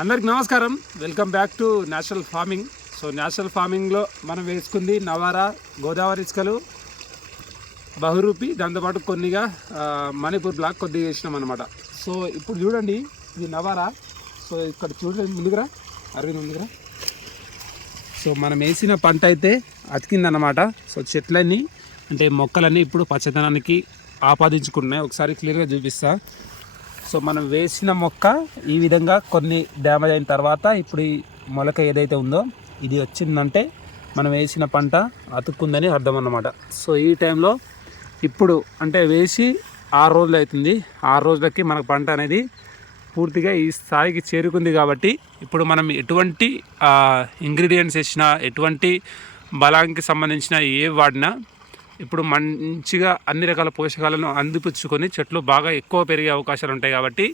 అందరికి నమస్కారం. Welcome back to national farming so national ఫార్మింగ్లో మనం వేసుకుంది నవారా గోదావరి ఇసుకలు బహురూపి దాంతోపాటు కొన్నిగా మణిపూర్ బ్లాక్ కొద్దిగా వేసినాం అనమాట సో ఇప్పుడు చూడండి ఇది నవారా. సో ఇక్కడ చూడండి ముందుకురా. అరవింద్ ముందుకురా. సో మనం వేసిన పంట అయితే అతికిందనమాట సో చెట్లన్నీ అంటే మొక్కలన్నీ ఇప్పుడు పచ్చదనానికి ఆపాదించుకున్నాయి ఒకసారి క్లియర్గా చూపిస్తా. సో మనం వేసిన మొక్క ఈ విధంగా కొన్ని డ్యామేజ్ అయిన తర్వాత ఇప్పుడు ఈ మొలక ఏదైతే ఉందో ఇది వచ్చిందంటే మనం వేసిన పంట అతుక్కుందని అర్థం అన్నమాట. సో ఈ టైంలో ఇప్పుడు అంటే వేసి ఆరు రోజులు అవుతుంది. ఆరు రోజులకి మనకు పంట అనేది పూర్తిగా ఈ స్థాయికి చేరుకుంది కాబట్టి ఇప్పుడు మనం ఎటువంటి ఇంగ్రీడియంట్స్ వేసినా ఎటువంటి బలానికి సంబంధించిన ఏ వాడినా ఇప్పుడు మంచిగా అన్ని రకాల పోషకాలను అందిపుచ్చుకొని చెట్లు బాగా ఎక్కువ పెరిగే అవకాశాలు ఉంటాయి కాబట్టి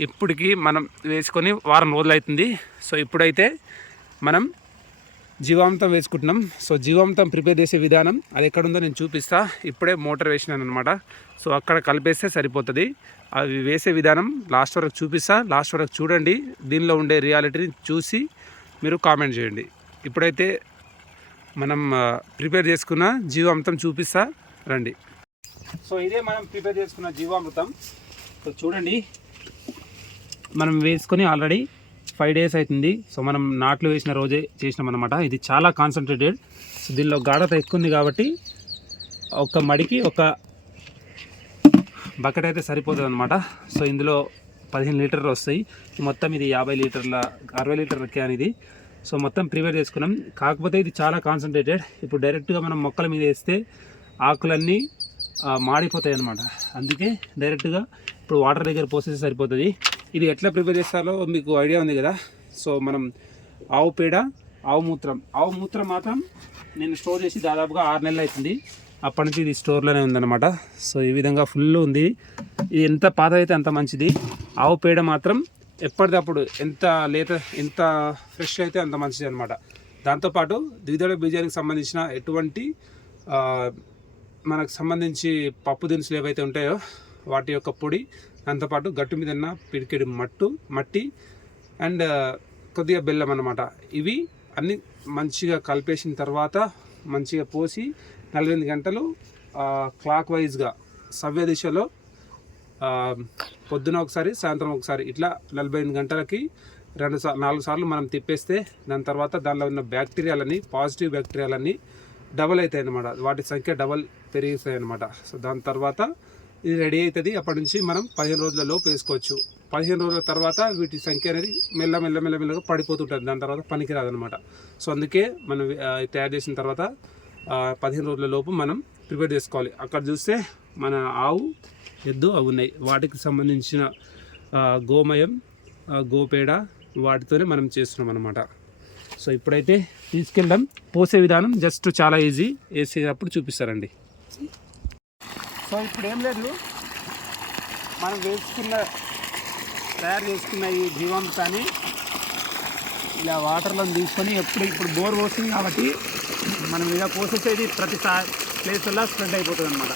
ఇప్పటికి మనం వేసుకొని వారం రోజులు అవుతుంది సో ఇప్పుడైతే మనం జీవామృతం వేసుకుంటున్నాం. సో జీవామృతం ప్రిపేర్ చేసే విధానం అది ఎక్కడుందో నేను చూపిస్తా. ఇప్పుడే మోటార్ వేసినాను అనమాట సో అక్కడ కలిపేస్తే సరిపోతుంది. అవి వేసే విధానం లాస్ట్ వరకు చూపిస్తా. లాస్ట్ వరకు చూడండి. దీనిలో ఉండే రియాలిటీని చూసి మీరు కామెంట్ చేయండి. ఇప్పుడైతే మనం ప్రిపేర్ చేసుకున్న జీవామృతం చూపిస్తా. రండి. సో ఇదే మనం ప్రిపేర్ చేసుకున్న జీవామృతం. సో చూడండి. మనం వేసుకొని ఆల్రెడీ ఫైవ్ డేస్ అవుతుంది. సో మనం నాట్లు వేసిన రోజే చేసినాం అనమాట ఇది చాలా కాన్సన్ట్రేటెడ్ సో దీనిలో గాఢత ఎక్కువ ఉంది కాబట్టి ఒక మడికి ఒక బకెట్ అయితే సరిపోతుంది అనమాట సో ఇందులో పదిహేను లీటర్లు వస్తాయి. మొత్తం ఇది యాభై లీటర్ల అరవై లీటర్ల క్యాన్ ఇది. సో మొత్తం ప్రిపేర్ చేసుకున్నాం. కాకపోతే ఇది చాలా కాన్సన్ట్రేటెడ్ ఇప్పుడు డైరెక్ట్గా మనం మొక్కల మీద వేస్తే ఆకులన్నీ మాడిపోతాయి అన్నమాట. అందుకే డైరెక్ట్గా ఇప్పుడు వాటర్ దగ్గర పోసేస్తే సరిపోతుంది. ఇది ఎట్లా ప్రిపేర్ చేస్తారో మీకు ఐడియా ఉంది కదా. సో మనం ఆవు పేడ ఆవు మూత్రం. ఆవు మూత్రం మాత్రం నేను స్టోర్ చేసి దాదాపుగా ఆరు నెలలు అవుతుంది అప్పటి నుంచి ఇది స్టోర్లోనే ఉందన్నమాట. సో ఈ విధంగా ఫుల్ ఉంది. ఇది ఎంత పాత అయితే అంత మంచిది. ఆవు పేడ మాత్రం ఎప్పటికప్పుడు ఎంత లేత ఎంత ఫ్రెష్ అయితే అంత మంచిది అనమాట దాంతోపాటు ద్విదళ బీజానికి సంబంధించిన ఎటువంటి మనకు సంబంధించి పప్పు దినుసులు ఏవైతే ఉంటాయో వాటి యొక్క పొడి దాంతోపాటు గట్టు మీద ఉన్న పిడికెడు మట్టు మట్టి అండ్ కొద్దిగా బెల్లం అనమాట ఇవి అన్ని మంచిగా కలిపేసిన తర్వాత మంచిగా పోసి నలభై ఎనిమిది గంటలు క్లాక్ వైజ్గా సవ్య దిశలో పొద్దున ఒకసారి సాయంత్రం ఒకసారి ఇట్లా నలభై ఎనిమిది గంటలకి రెండు సార్లు నాలుగు సార్లు మనం తిప్పేస్తే దాని తర్వాత దానిలో ఉన్న బ్యాక్టీరియాలని పాజిటివ్ బ్యాక్టీరియాలన్నీ డబల్ అవుతాయి అన్నమాట వాటి సంఖ్య డబల్ పెరుగుతాయి అన్నమాట సో దాని తర్వాత ఇది రెడీ అవుతుంది. అప్పటి నుంచి మనం పదిహేను రోజుల లోపు వేసుకోవచ్చు. పదిహేను రోజుల తర్వాత వీటి సంఖ్య అనేది మెల్ల మెల్ల మెల్ల మెల్లగా పడిపోతుంటుంది. దాని తర్వాత పనికిరాదు అనమాట సో అందుకే మనం తయారు చేసిన తర్వాత పదిహేను రోజుల లోపు మనం ప్రిపేర్ చేసుకోవాలి. అక్కడ చూస్తే మన ఆవు ఎద్దు అవి ఉన్నాయి. వాటికి సంబంధించిన గోమయం గోపేడ వాటితోనే మనం చేస్తున్నాం అనమాట సో ఇప్పుడైతే తీసుకెళ్ళాం పోసే విధానం జస్ట్ చాలా ఈజీ. వేసేటప్పుడు చూపిస్తారండి. సో ఇప్పుడు ఏం లేదు. మనం వేసుకున్న తయారు చేసుకున్న ఈ జీవామృతాన్ని ఇలా వాటర్లో తీసుకొని ఎప్పుడు ఇప్పుడు బోర్ పోస్తుంది కాబట్టి మనం ఇలా పోసేసేది ప్రతి ప్లేస్లో స్ప్రెడ్ అయిపోతుంది అనమాట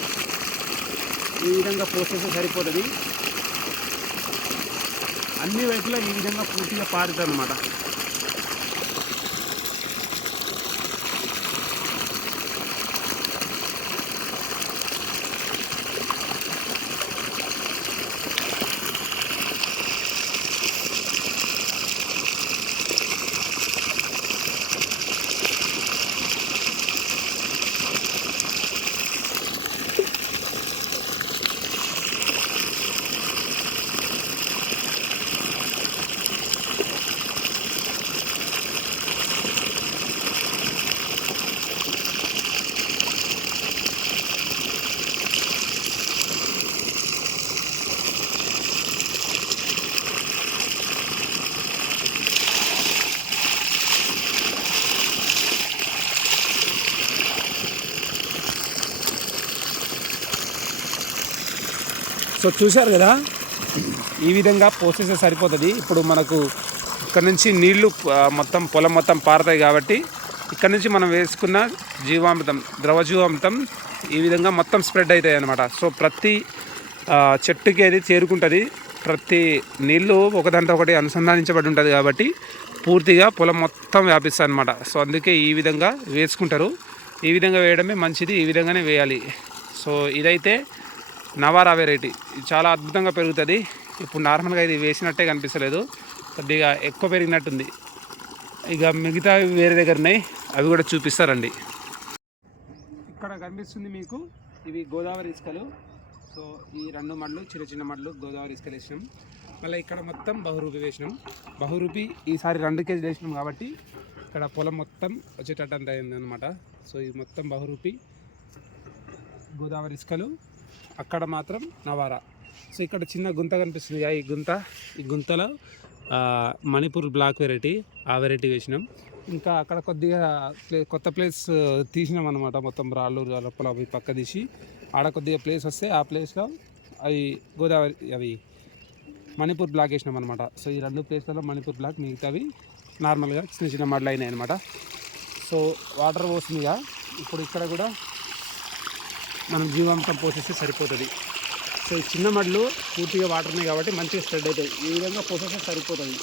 ఈ విధంగా పోసేస్తే సరిపోతుంది. అన్ని వైపులా ఈ విధంగా పూర్తిగా పారుతుంది అన్నమాట సో చూశారు కదా? ఈ విధంగా పోసేస్తే సరిపోతుంది. ఇప్పుడు మనకు ఇక్కడ నుంచి నీళ్ళు మొత్తం పొలం మొత్తం పారుతాయి కాబట్టి ఇక్కడ నుంచి మనం వేసుకున్న జీవామృతం ద్రవ జీవామృతం ఈ విధంగా మొత్తం స్ప్రెడ్ అవుతాయి అన్నమాట. సో ప్రతి చెట్టుకి అది చేరుకుంటుంది ప్రతి నీళ్ళు ఒకదాంతో ఒకటి అనుసంధానించబడి ఉంటుంది కాబట్టి పూర్తిగా పొలం మొత్తం వ్యాపిస్తుంది అనమాట సో అందుకే ఈ విధంగా వేసుకుంటారు. ఈ విధంగా వేయడమే మంచిది ఈ విధంగానే వేయాలి. సో ఇదైతే నవారా వెరైటీ ఇది చాలా అద్భుతంగా పెరుగుతుంది. ఇప్పుడు నార్మల్గా ఇది వేసినట్టే కనిపిస్తలేదు. కొద్దిగా ఎక్కువ పెరిగినట్టుంది. ఇక మిగతా వేరే దగ్గర ఉన్నాయి. అవి కూడా చూపిస్తారండి. ఇక్కడ కనిపిస్తుంది మీకు ఇవి గోదావరి ఇసుకలు. సో ఈ రెండు మడ్లు చిన్న చిన్న మడ్లు గోదావరి ఇసుకలు వేసినాం. మళ్ళీ ఇక్కడ మొత్తం బహురూపి వేసినాం. బహురూపి ఈసారి రెండు కేజీలు వేసినాం కాబట్టి ఇక్కడ పొలం మొత్తం వచ్చేటట్టు అంత అయిందనమాట సో ఇది మొత్తం బహురూపి గోదావరి ఇసుకలు. అక్కడ మాత్రం నవారా. సో ఇక్కడ చిన్న గుంత కనిపిస్తుంది. ఈ గుంత ఈ గుంతలో మణిపూర్ బ్లాక్ వెరైటీ ఆ వెరైటీ వేసినాం. ఇంకా అక్కడ కొద్దిగా ప్లే కొత్త ప్లేస్ తీసినాం అనమాట మొత్తం రాళ్ళు లోపల అవి పక్క తీసి. ఆడ కొద్దిగా ప్లేస్ వస్తే ఆ ప్లేస్లో అవి గోదావరి అవి మణిపూర్ బ్లాక్ వేసినాం అనమాట సో ఈ రెండు ప్లేస్లలో మణిపూర్ బ్లాక్ మిగతావి నార్మల్గా చిన్న చిన్న మడలు అయినాయి అనమాట సో వాటర్ పోసిందిగా. ఇప్పుడు ఇక్కడ కూడా మనం జీవాంశం పోసేస్తే సరిపోతుంది. సో ఈ చిన్న మడ్లు పూర్తిగా వాటర్ ఉన్నాయి కాబట్టి మంచిగా స్ప్రెడ్ అవుతాయి. ఈ విధంగా పోసేస్తే సరిపోతుంది.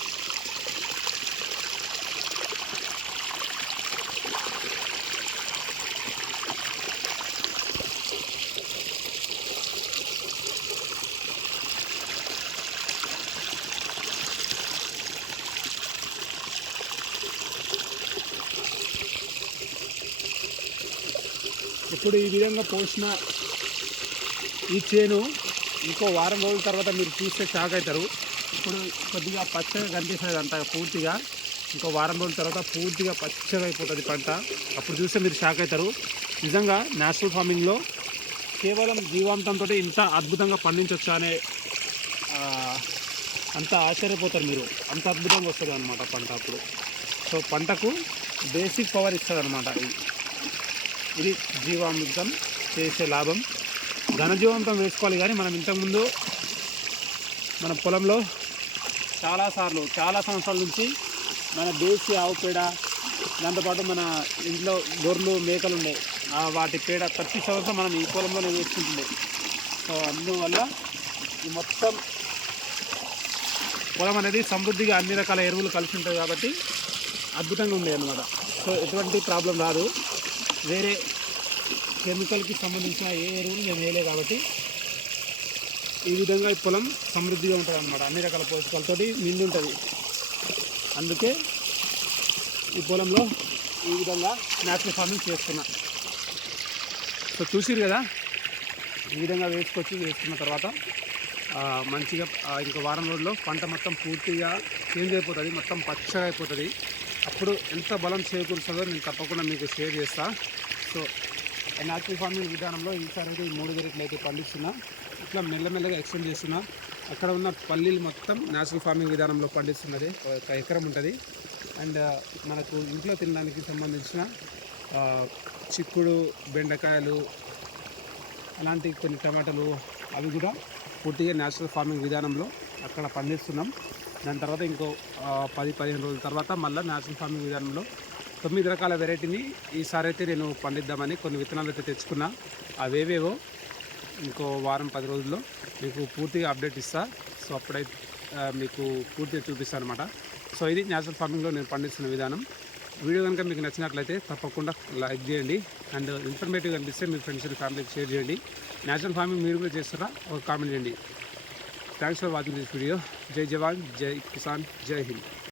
ఇప్పుడు ఈ విధంగా పోసిన ఈ చేను ఇంకో వారం రోజుల తర్వాత మీరు చూస్తే షాక్ అవుతారు. ఇప్పుడు కొద్దిగా పచ్చగా కనిపిస్తుంది అంత పూర్తిగా. ఇంకో వారం రోజుల తర్వాత పూర్తిగా పచ్చగా అయిపోతుంది పంట. అప్పుడు చూస్తే మీరు షాక్ అవుతారు. నిజంగా నేచురల్ ఫార్మింగ్లో కేవలం జీవాంతంతో ఇంత అద్భుతంగా పండించవచ్చా అనే అంత ఆశ్చర్యపోతారు మీరు. అంత అద్భుతంగా వస్తుంది అనమాట పంట అప్పుడు. సో పంటకు బేసిక్ పవర్ ఇస్తుంది అనమాట ఇది జీవామృతం చేసే లాభం. ఘనజీవామృతం వేసుకోవాలి కానీ మనం ఇంతకుముందు మన పొలంలో చాలాసార్లు చాలా సంవత్సరాల నుంచి మన దేశీ ఆవు పేడ దాంతోపాటు మన ఇంట్లో గొర్రెలు మేకలు ఉండే ఆ వాటి పేడ ప్రతి సంవత్సరం మనం ఈ పొలంలోనే వేసుకుంటుండే. సో అందువల్ల ఈ మొత్తం పొలం అనేది సమృద్ధిగా అన్ని రకాల ఎరువులు కలిసి ఉంటాయి కాబట్టి అద్భుతంగా ఉండేది అనమాట సో ఎటువంటి ప్రాబ్లం రాదు. వేరే కెమికల్కి సంబంధించిన ఏ ఎరువులు మేము వేయలేదు కాబట్టి ఈ విధంగా ఈ పొలం సమృద్ధిగా ఉంటుంది అన్నమాట అన్ని రకాల పోషకాలతోటి నిండి ఉంటుంది. అందుకే ఈ పొలంలో ఈ విధంగా న్యాచురల్ ఫార్మింగ్ చేస్తున్నా. సో చూసిరు కదా? ఈ విధంగా వేసుకొచ్చి వేసుకున్న తర్వాత మంచిగా ఆ, ఇంకో వారం రోజుల్లో పంట మొత్తం పూర్తిగా చేంజ్ అయిపోతుంది మొత్తం పచ్చగా అయిపోతుంది. అప్పుడు ఎంత బలం చేకూరుస్తుందో నేను తప్పకుండా మీకు షేర్ చేస్తాను సో న్యాచురల్ ఫార్మింగ్ విధానంలో ఈసారి అయితే ఈ మూడు వెరైటీలు అయితే పండిస్తున్నా. ఇట్లా మెల్లమెల్లగా ఎక్స్టెండ్ చేస్తున్నా. అక్కడ ఉన్న పల్లీలు మొత్తం న్యాచురల్ ఫార్మింగ్ విధానంలో పండిస్తున్నది. ఒక ఎకరం ఉంటుంది. అండ్ uh, మనకు ఇంట్లో తినడానికి సంబంధించిన చిక్కుడు బెండకాయలు అలాంటి కొన్ని టమాటాలు అవి కూడా పూర్తిగా న్యాచురల్ ఫార్మింగ్ విధానంలో అక్కడ పండిస్తున్నాం. దాని తర్వాత ఇంకో పది పదిహేను రోజుల తర్వాత మళ్ళీ న్యాచురల్ ఫార్మింగ్ విధానంలో తొమ్మిది రకాల వెరైటీని ఈసారి అయితే నేను పండిద్దామని కొన్ని విత్తనాలు అయితే తెచ్చుకున్నా. అవేవేవో ఇంకో వారం పది రోజుల్లో మీకు పూర్తిగా అప్డేట్ ఇస్తా. సో అప్పుడైతే మీకు పూర్తిగా చూపిస్తాను అనమాట సో ఇది న్యాచురల్ ఫార్మింగ్లో నేను పండిస్తున్న విధానం. వీడియో కనుక మీకు నచ్చినట్లయితే తప్పకుండా లైక్ చేయండి. అండ్ ఇన్ఫర్మేటివ్ అనిపిస్తే మీ ఫ్రెండ్స్ ఫ్యామిలీకి షేర్ చేయండి. న్యాచురల్ ఫార్మింగ్ మీరు కూడా చేస్తారా? ఒక కామెంట్ చేయండి. Thanks for watching this video Jai Jawan Jai किसान जय हिंद